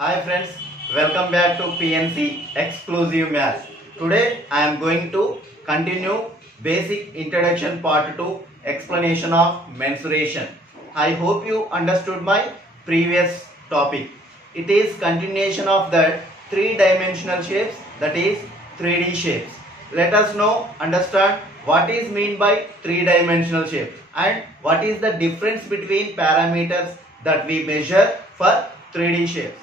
Hi friends, welcome back to PNC Exclusive Maths. Today I am going to continue basic introduction part 2 explanation of mensuration. I hope you understood my previous topic. It is continuation of that three-dimensional shapes, that is 3D shapes. Let us now understand what is mean by three-dimensional shape and what is the difference between parameters that we measure for 3D shapes.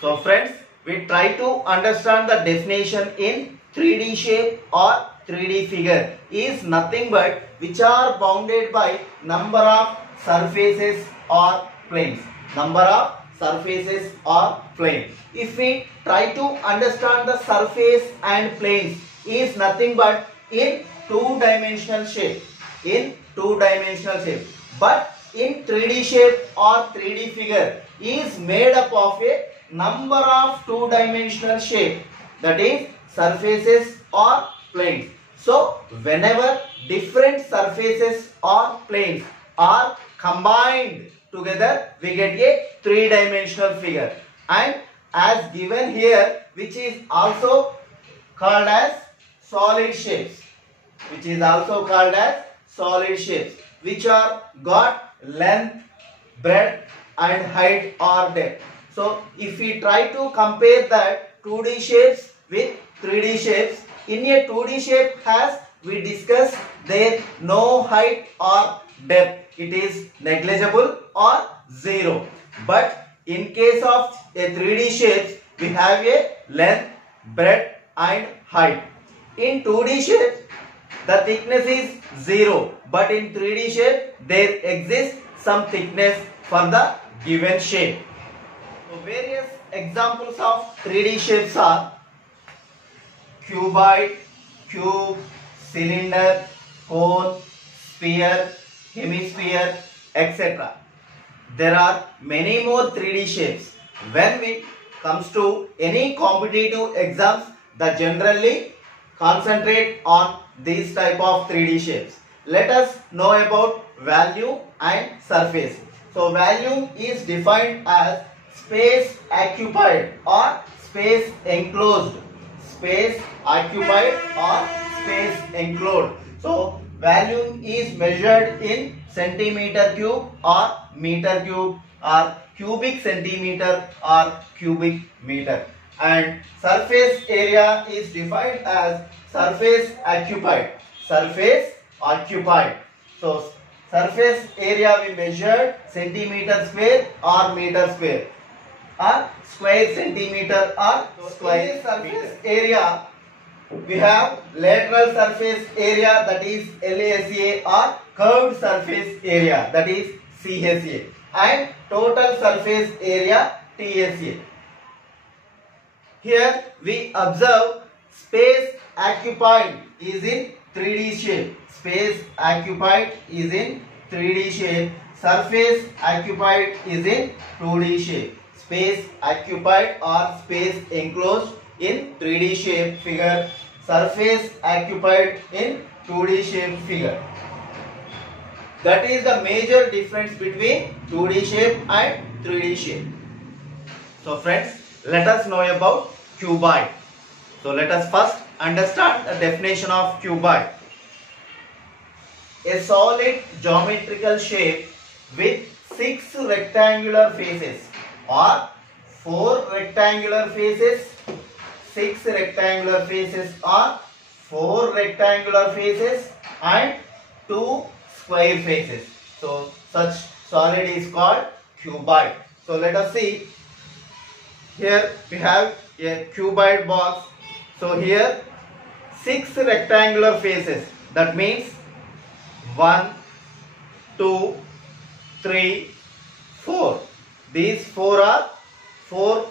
So friends, we try to understand the definition in 3D shape or 3D figure is nothing but which are bounded by number of surfaces or planes. Number of surfaces or plane. If we try to understand the surface and planes is nothing but in two-dimensional shape. In two-dimensional shape. But in 3D shape or 3D figure is made up of a number of two-dimensional shape, that is surfaces or planes. So whenever different surfaces or planes are combined together, we get a three-dimensional figure, and as given here, which is also called as solid shapes, which is also called as solid shapes, which are got length, breadth and height or depth. So if we try to compare that 2D shapes with 3D shapes, in a 2D shape as we discussed, there no height or depth, it is negligible or zero. But in case of a 3D shapes, we have a length, breadth and height. In 2D shapes, the thickness is zero, but in 3D shape there exists some thickness for the given shape. So various examples of 3D shapes are cuboid, cube, cylinder, cone, sphere, hemisphere, etc. There are many more 3D shapes. When it comes to any competitive exams, that generally concentrate on these type of 3D shapes. Let us know about volume and surface. So volume is defined as space occupied or space enclosed. Space occupied or space enclosed. So volume is measured in centimeter cube or meter cube or cubic centimeter or cubic meter. And surface area is defined as surface occupied. Surface occupied. So surface area we measured centimeter square or meter square or square centimeter or square surface area. We have lateral surface area, that is LSA, or curved surface area, that is CSA, and total surface area TSA. Here we observe space occupied is in 3D shape. Space occupied is in 3D shape. Surface occupied is in 2D shape. Space occupied or space enclosed in 3D shape figure. Surface occupied in 2D shape figure. That is the major difference between 2D shape and 3D shape. So friends, let us know about cuboid. So let us first understand the definition of cuboid. A solid geometrical shape with 6 rectangular faces or 4 rectangular faces, 6 rectangular faces or 4 rectangular faces and 2 square faces. So such solid is called cuboid. So let us see. Here we have a cuboid box. So here 6 rectangular faces. That means 1, 2, 3, 4. These 4 are 4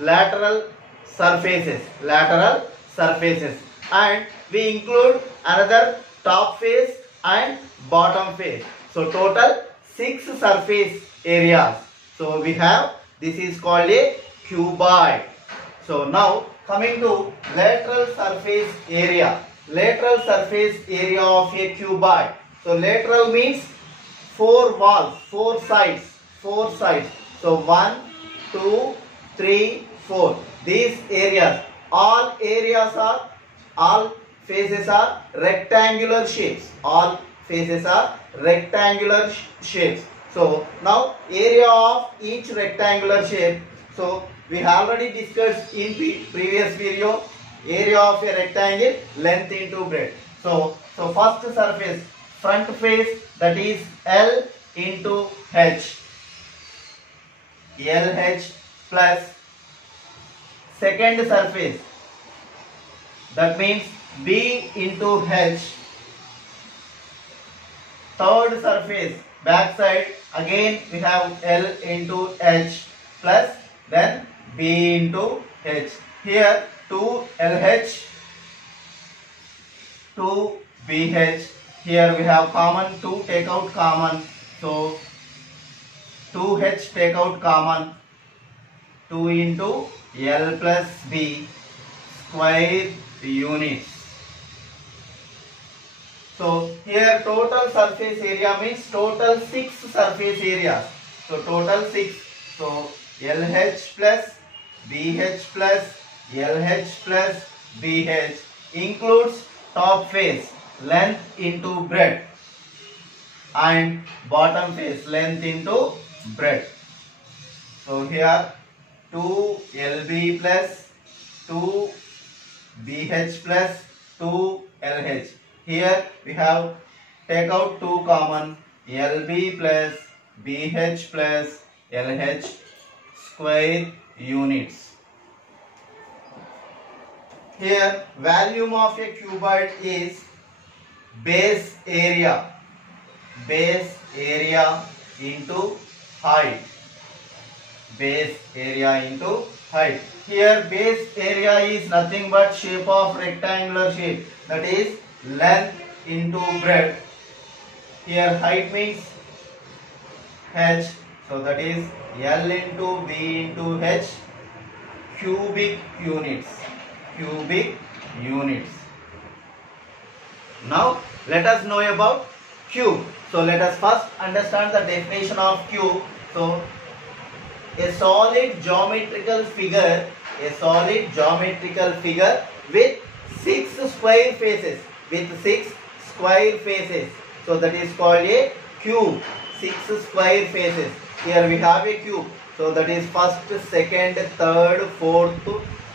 lateral surfaces. Lateral surfaces. And we include another top face and bottom face. So total 6 surface areas. So we have, this is called a cuboid. So now coming to lateral surface area. Lateral surface area of a cuboid. So lateral means 4 walls, 4 sides, 4 sides. So 1, 2, 3, 4. These areas, all faces are rectangular shapes. All faces are rectangular shapes. So now area of each rectangular shape. So we have already discussed in previous video, area of a rectangle, length into breadth. So first surface, front face, that is L into H. LH plus second surface, that means B into H. Third surface, back side, again we have L into H plus then B into H. Here 2 LH, 2 BH. Here we have common, 2 take out common. So 2H take out common, 2 into L plus B square units. So here total surface area means total 6 surface areas. So total 6. So LH plus BH plus LH plus BH includes top face, length into breadth, and bottom face, length into breadth. So here 2 LB plus 2 BH plus 2 LH. Here we have take out 2 common, LB plus BH plus LH square units. Here volume of a cuboid is base area into height. Base area into height. Here base area is nothing but shape of rectangular shape, that is length into breadth. Here height means H, so that is L into B into H cubic units. Now let us know about cube. So let us first understand the definition of cube. So a solid geometrical figure with 6 square faces. So that is called a cube. 6 square faces. Here we have a cube. So that is first, second, third, fourth,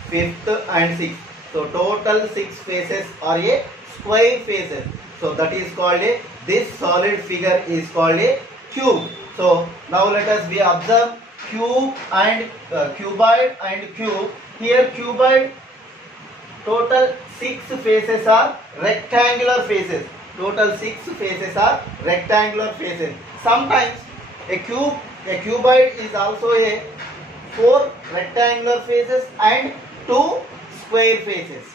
fifth and sixth. So total 6 faces are a square faces. So that is called a, this solid figure is called a cube. So now let us observe cube and cuboid and cube. Here cuboid, total 6 faces are rectangular faces. Sometimes a cuboid is also a 4 rectangular faces and 2 square faces.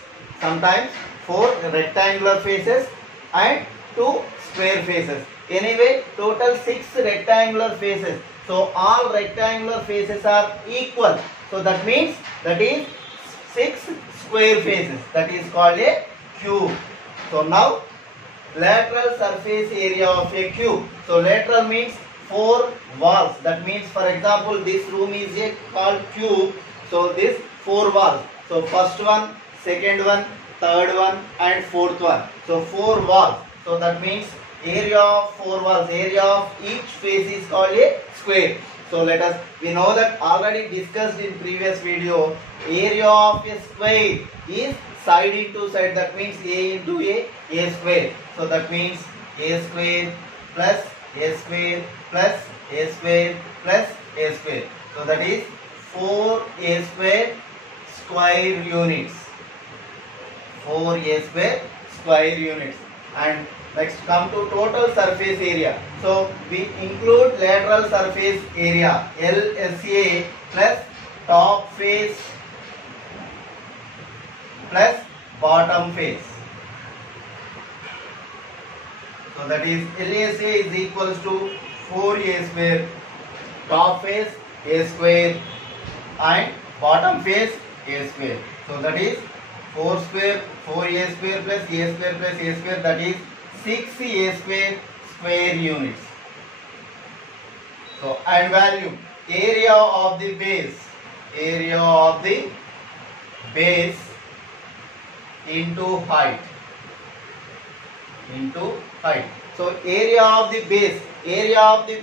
Sometimes 4 rectangular faces and 2 square faces. Anyway, total 6 rectangular faces. So all rectangular faces are equal. So that means that is 6 square faces. That is called a cube. So now lateral surface area of a cube. So lateral means 4 walls. That means, for example, this room is a called cube. So this 4 walls. So first one, second one, third one and fourth one. So 4 walls. So that means area of 4 walls, area of each face is called a square. So we know that already discussed in previous video, area of a square is side into side. That means A into A square. So that means A square plus A square plus A square plus A square. So that is 4A square square units. 4A square square units. And next come to total surface area. So we include lateral surface area LSA plus top face plus bottom face. So that is LSA is equals to 4A square, top face A square and bottom face A square. So that is 4A square plus A square plus A square, that is 6A square square units. So and value area of the base area of the base into height. So area of the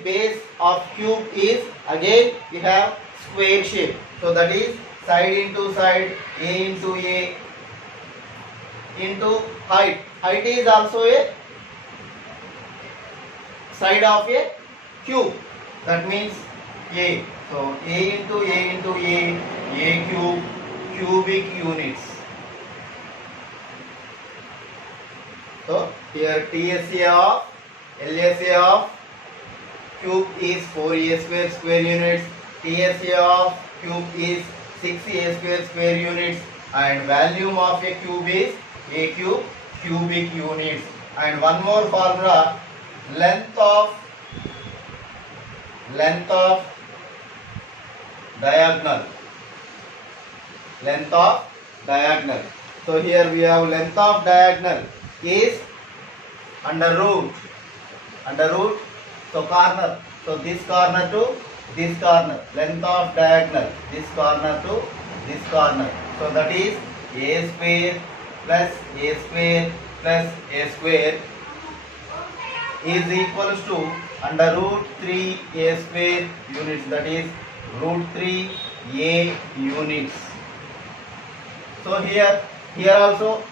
base of cube is, again we have square shape. So that is side into side, a into a into height. Height is also a side of a cube. That means a. So a into a cube, cubic units. So here TSA of LSA of cube is 4a square square units. TSA of cube is 6a square square units, and volume of a cube is a cube cubic units. And one more formula, length of diagonal. So here we have length of diagonal is under root. So corner. So this corner to this corner. Length of diagonal, this corner to this corner. So that is a square plus a square plus a square is equals to under root 3 a square units. That is root 3 a units. So here also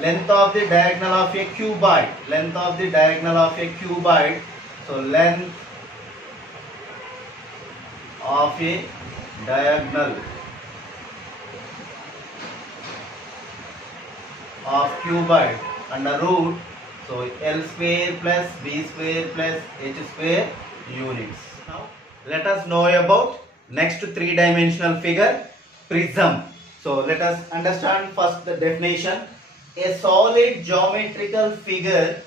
length of the diagonal of a cuboid. So length of a diagonal of cuboid under root, so L square plus B square plus H square units. Now let us know about next three-dimensional figure, prism. So let us understand first the definition. A solid geometrical figure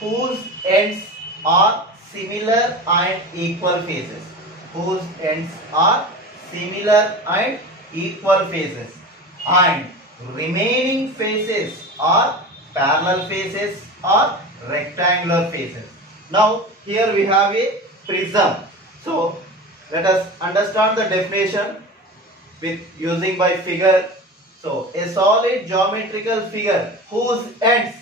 whose ends are similar and equal faces. And remaining faces are parallel faces or rectangular faces. Now here we have a prism. So let us understand the definition with using by figure. So a solid geometrical figure whose ends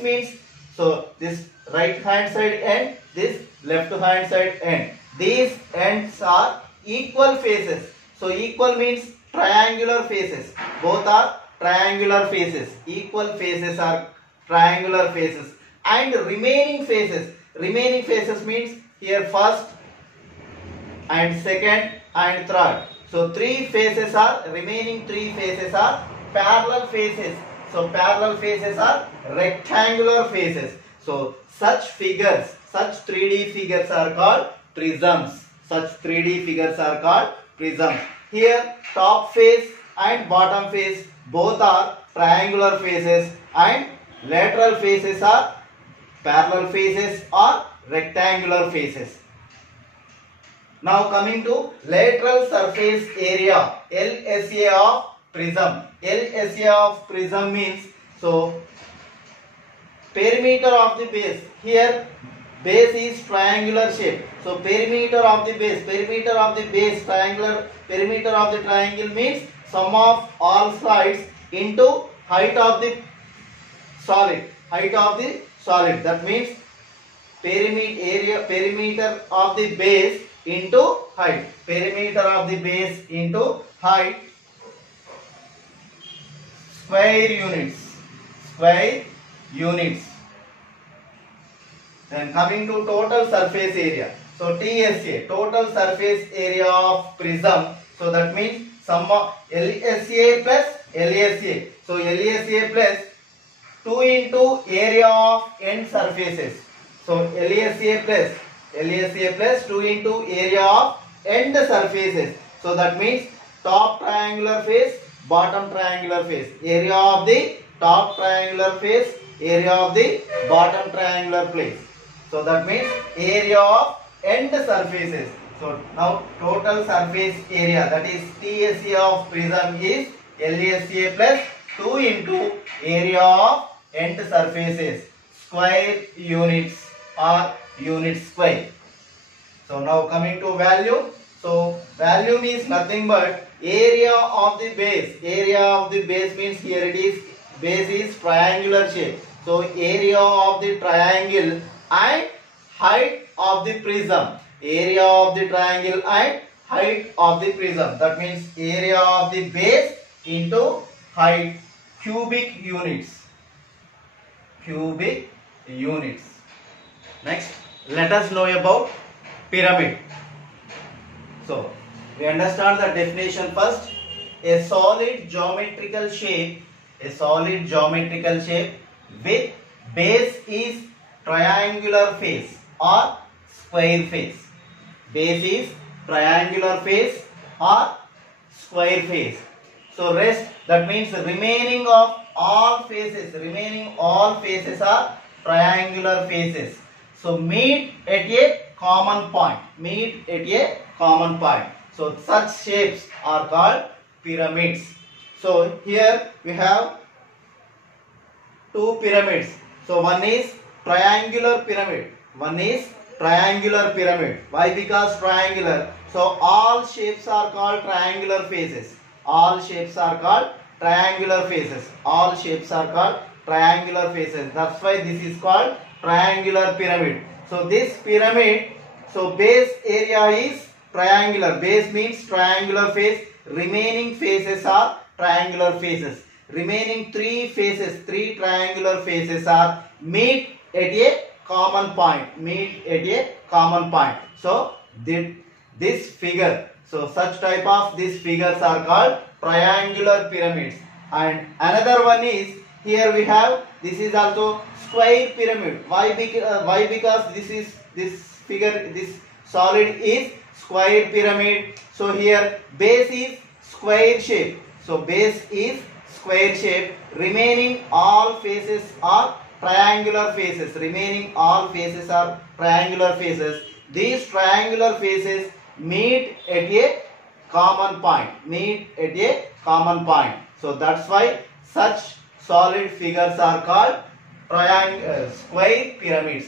means, so this right hand side end, this left hand side end, these ends are equal faces. So equal means triangular faces. Both are triangular faces. Equal faces are triangular faces. And remaining faces means here first and second and third. So remaining three faces are parallel faces. So parallel faces are rectangular faces. So such 3D figures are called prisms. Here top face and bottom face both are triangular faces, and lateral faces are parallel faces or rectangular faces. Now coming to lateral surface area, LSA of prism. LSA of prism means, so perimeter of the base. Here base is triangular shape. So perimeter of the triangle means sum of all sides into height of the solid. That means perimeter of the base into height. Square units. Then coming to total surface area. So TSA, total surface area of prism. So that means sum of LSA plus LSA. So LSA plus 2 into area of end surfaces. So LSA plus 2 into area of end surfaces. So that means top triangular face, bottom triangular face. Area of the top triangular face, area of the bottom triangular place. So that means area of end surfaces. So now total surface area, that is TSA of prism, is LSA plus 2 into area of end surfaces, square units or unit square. So now coming to value. So volume is nothing but area of the base. Area of the base means here it is, base is triangular shape. So area of the triangle and height of the prism. Area of the triangle and height of the prism. That means area of the base into height, cubic units. Cubic units. Next, let us know about pyramid. So we understand the definition first. A solid geometrical shape. A solid geometrical shape with base is triangular face or square face. Base is triangular face or square face. So rest, that means remaining all faces are triangular faces. So meet at a common point. Meet at a common point. So such shapes are called pyramids. So here we have two pyramids. So one is triangular pyramid. One is triangular pyramid. Why? Because triangular. So all shapes are called triangular faces. All shapes are called triangular faces. All shapes are called triangular faces. That's why this is called triangular pyramid. So this pyramid, so base area is triangular. Base means triangular face. Remaining faces are triangular faces. Remaining three faces, three triangular faces are meet at a common point. Meet at a common point. So this figure, so such type of these figures are called triangular pyramids. And another one is, here we have, this is also square pyramid. Why? Because this figure, this solid is square pyramid. So here base is square shape. So base is square shape. Remaining all faces are triangular faces. Remaining all faces are triangular faces. These triangular faces meet at a common point. Meet at a common point. So that's why such solid figures are called square pyramids.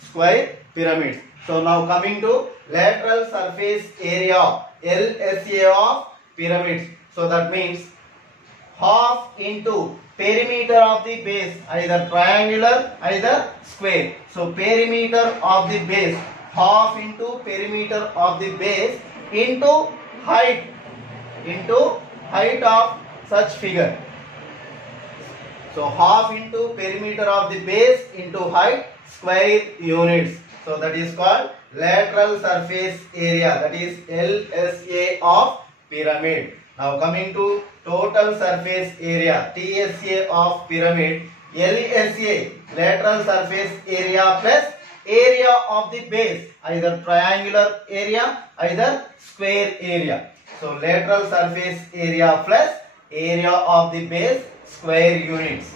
Square pyramids. So now coming to lateral surface area, LSA of pyramids. So that means half into perimeter of the base, either triangular, either square. So perimeter of the base, half into perimeter of the base into height of such figure. So half into perimeter of the base into height, square units. So that is called lateral surface area. That is LSA of pyramid. Now coming to total surface area, TSA of pyramid. LSA, lateral surface area plus area of the base, either triangular area, either square area. So lateral surface area plus area of the base, square units.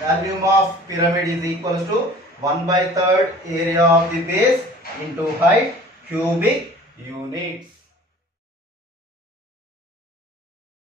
Volume of pyramid is equals to 1/3 area of the base into height, cubic units.